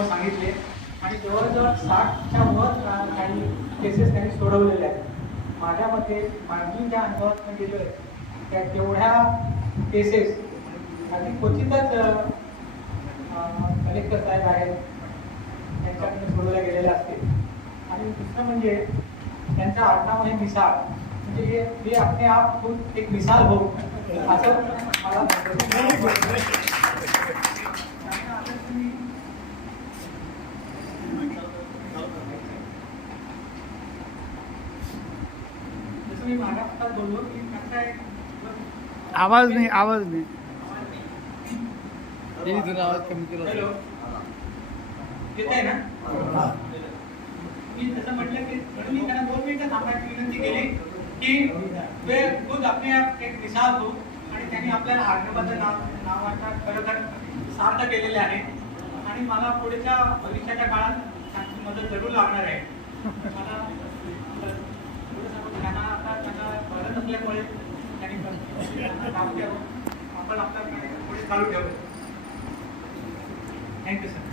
अनुभव सांगितले. आणि जवळजवळ साठच्या वर काही केसेस त्यांनी सोडवलेल्या आहेत. माझ्या मते मा- मी ज्या अनुभवातून गेलो आहे त्या तेवढ्या केसेस अगदी क्वचितच कलेक्टर साहेब आहेत त्यांच्याकडे सोडवल्या गेलेल्या असतील. आणि दुसरं म्हणजे त्यांच्या आडनाव हे मिसाळ म्हणजे हे हे आपले आप खूप एक मिसाल होऊ असं मला मी मागा आत्ताच बोललो की कसं आहे? आवाज नाही आवाज नाही. हॅलो. येत आहे ना मी जसं म्हटलं की म्हणून मी त्यांना दोन मिनिटं थांबायची विनंती केली की ते खुद आप एक मिसाल हो आणि त्यांनी आपल्याला आग्रबाचं नाव नावाचा खरं तर सार्थ केलेले आहे. आणि मला पुढच्या भविष्याच्या काळात त्यांची मदत जरूर लागणार आहे. आपल्यामुळे त्यांनी नाव आपण आपल्या पुढे चालू ठेवू थँक्यू सर